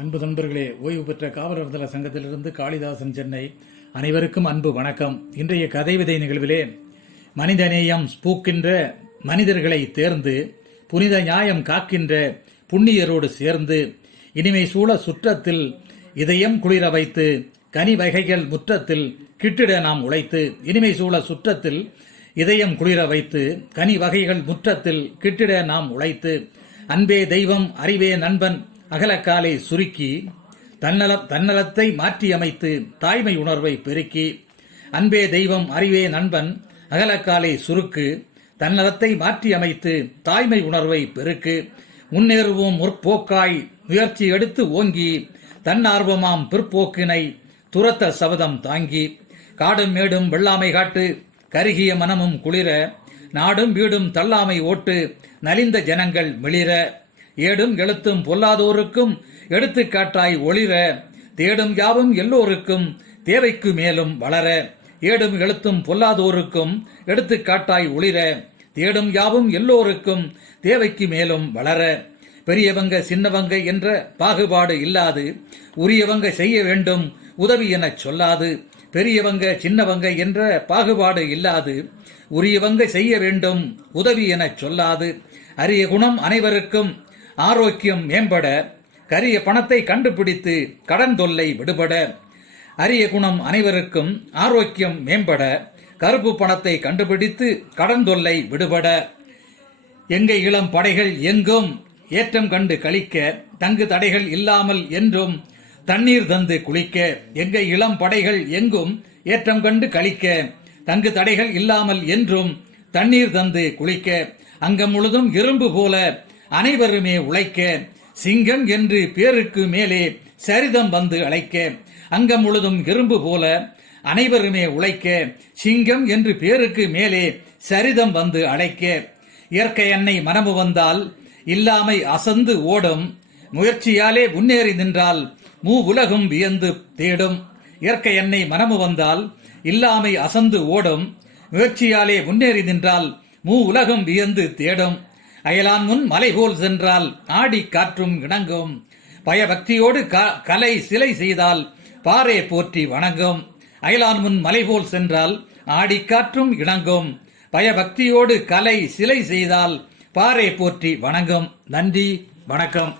அன்பு நண்பர்களே ஓய்வு பெற்ற காவலர் தள சங்கத்திலிருந்து காளிதாசன் சென்னை. அனைவருக்கும் அன்பு வணக்கம். இன்றைய கதை விதை நிகழ்விலே மனிதநேயம் பூக்கின்ற மனிதர்களை தேர்ந்து புனித நியாயம் காக்கின்ற புண்ணியரோடு சேர்ந்து இனிமை சூழ சுற்றத்தில் இதயம் குளிர வைத்து கனி வகைகள் முற்றத்தில் கிட்டிட நாம் உழைத்து இனிமை சூழ சுற்றத்தில் இதயம் குளிர வைத்து கனி வகைகள் முற்றத்தில் கிட்டிட நாம் உழைத்து அன்பே தெய்வம் அறிவே நண்பன் அகலக்காலை சுருக்கி தன்னல தன்னலத்தை மாற்றியமைத்து தாய்மை உணர்வை பெருக்கி அன்பே தெய்வம் அறிவே நண்பன் அகலக்காலை சுருக்கு தன்னலத்தை மாற்றியமைத்து தாய்மை உணர்வை பெருக்கு முன்னேறுவோம் முற்போக்காய் முயற்சி எடுத்து ஓங்கி தன்னார்வமாம் பிற்போக்கினை துரத்த சபதம் தாங்கி காடும் மேடும் வெள்ளாமை காட்டு கருகிய மனமும் குளிர நாடும் வீடும் தள்ளாமை ஓட்டு நலிந்த ஜனங்கள் மிளிர ஏடும் எழுத்தும் பொல்லாதோருக்கும் எடுத்துக்காட்டாய் ஒளிர தேடும் யாவும் எல்லோருக்கும் தேவைக்கு மேலும் வளர ஏடும் எழுத்தும் பொல்லாதோருக்கும் எடுத்துக்காட்டாய் ஒளிர தேடும் யாவும் எல்லோருக்கும் தேவைக்கு மேலும் வளர. பெரியவங்க சின்னவங்க என்ற பாகுபாடு இல்லாது உரியவங்க செய்ய வேண்டும் உதவி எனச் சொல்லாது. பெரியவங்க சின்னவங்க என்ற பாகுபாடு இல்லாது உரியவங்க செய்ய வேண்டும் உதவி எனச் சொல்லாது. அரிய குணம் அனைவருக்கும் ஆரோக்கியம் மேம்பட கரிய பணத்தை கண்டுபிடித்து கடன் தொல்லை விடுபட. அரிய குணம் அனைவருக்கும் ஆரோக்கியம் மேம்பட கருப்பு பணத்தை கண்டுபிடித்து கடன் தொல்லை விடுபட. எங்க இளம் படைகள் எங்கும் ஏற்றம் கண்டு கழிக்க தங்கு தடைகள் இல்லாமல் என்றும் தண்ணீர் தந்து குளிக்க. எங்க இளம் படைகள் எங்கும் ஏற்றம் கண்டு கழிக்க தங்கு தடைகள் இல்லாமல் என்றும் தண்ணீர் தந்து குளிக்க. அங்கம் முழுதும் இரும்பு போல அனைவருமே உழைக்க சிங்கம் என்று பேருக்கு மேலே சரிதம் வந்து அழைக்க அங்கம் முழுதும் இரும்பு போல அனைவருமே உழைக்க சிங்கம் என்று பேருக்கு மேலே சரிதம் வந்து அழைக்க. இயற்கை அன்னை மனமு வந்தால் இல்லாமை அசந்து ஓடும் முயற்சியாலே முன்னேறி நின்றால் மூ உலகும் வியந்து தேடும். இயற்கை எண்ணை மனமு வந்தால் இல்லாமை அசந்து ஓடும் முயற்சியாலே முன்னேறி நின்றால் மூ உலகம் வியந்து தேடும். அயலான் முன் மலை போல் சென்றால் ஆடி காற்றும் இணங்கும். பயபக்தியோடு கலை சிலை செய்தால் பாறை போற்றி வணங்கும். அயலான் முன் மலை போல் சென்றால் ஆடி காற்றும் இணங்கும். பயபக்தியோடு கலை சிலை செய்தால் பாறை போற்றி வணங்கும். நன்றி வணக்கம்.